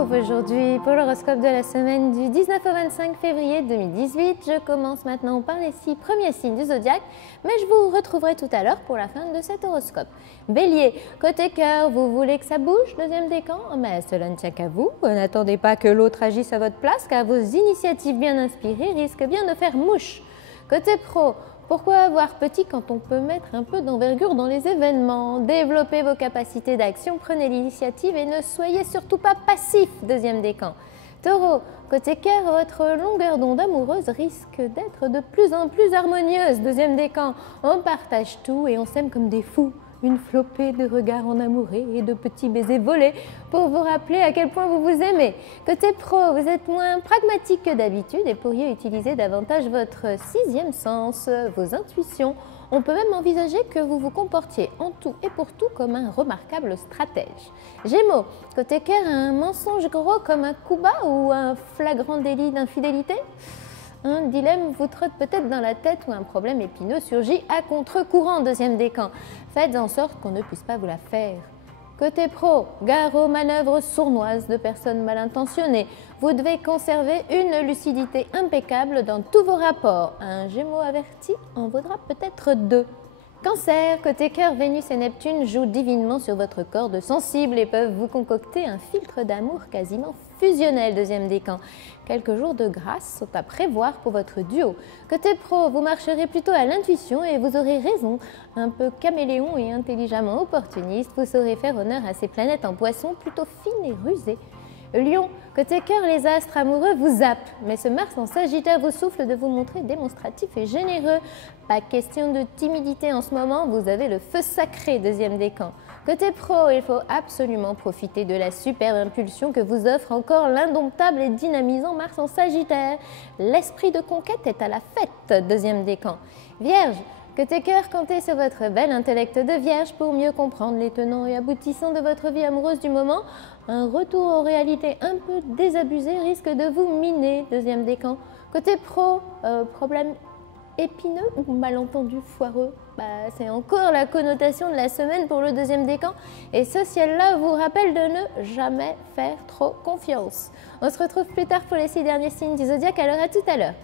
retrouve aujourd'hui pour l'horoscope de la semaine du 19 au 25 février 2018. Je commence maintenant par les 6 premiers signes du zodiaque, mais je vous retrouverai tout à l'heure pour la fin de cet horoscope. Bélier, côté cœur, vous voulez que ça bouge, deuxième décan? Mais cela ne tient qu'à vous. N'attendez pas que l'autre agisse à votre place, car vos initiatives bien inspirées risquent bien de faire mouche. Côté pro, pourquoi avoir petit quand on peut mettre un peu d'envergure dans les événements? Développez vos capacités d'action, prenez l'initiative et ne soyez surtout pas passif, deuxième décan. Taureau, côté cœur, votre longueur d'onde amoureuse risque d'être de plus en plus harmonieuse, deuxième décan. On partage tout et on s'aime comme des fous. Une flopée de regards en amoureux et de petits baisers volés pour vous rappeler à quel point vous vous aimez. Côté pro, vous êtes moins pragmatique que d'habitude et pourriez utiliser davantage votre sixième sens, vos intuitions. On peut même envisager que vous vous comportiez en tout et pour tout comme un remarquable stratège. Gémeaux, côté cœur, un mensonge gros comme un coup bas ou un flagrant délit d'infidélité? Un dilemme vous trotte peut-être dans la tête ou un problème épineux surgit à contre-courant, deuxième décan. Faites en sorte qu'on ne puisse pas vous la faire. Côté pro, gare aux manœuvres sournoises de personnes mal intentionnées. Vous devez conserver une lucidité impeccable dans tous vos rapports. Un Gémeaux averti en vaudra peut-être deux. Cancer, côté cœur, Vénus et Neptune jouent divinement sur votre corde sensible et peuvent vous concocter un filtre d'amour quasiment fusionnel, deuxième décan. Quelques jours de grâce sont à prévoir pour votre duo. Côté pro, vous marcherez plutôt à l'intuition et vous aurez raison. Un peu caméléon et intelligemment opportuniste, vous saurez faire honneur à ces planètes en poisson plutôt fines et rusées. Lion, côté cœur, les astres amoureux vous zappent, mais ce Mars en Sagittaire vous souffle de vous montrer démonstratif et généreux. Pas question de timidité en ce moment, vous avez le feu sacré, deuxième décan. Côté pro, il faut absolument profiter de la superbe impulsion que vous offre encore l'indomptable et dynamisant Mars en Sagittaire. L'esprit de conquête est à la fête, deuxième décan. Vierge, côté cœur, comptez sur votre bel intellect de vierge pour mieux comprendre les tenants et aboutissants de votre vie amoureuse du moment. Un retour aux réalités un peu désabusé risque de vous miner, deuxième décan. Côté pro, problème épineux ou malentendu foireux? C'est encore la connotation de la semaine pour le deuxième décan. Et ce ciel-là vous rappelle de ne jamais faire trop confiance. On se retrouve plus tard pour les 6 derniers signes du zodiaque, alors à tout à l'heure.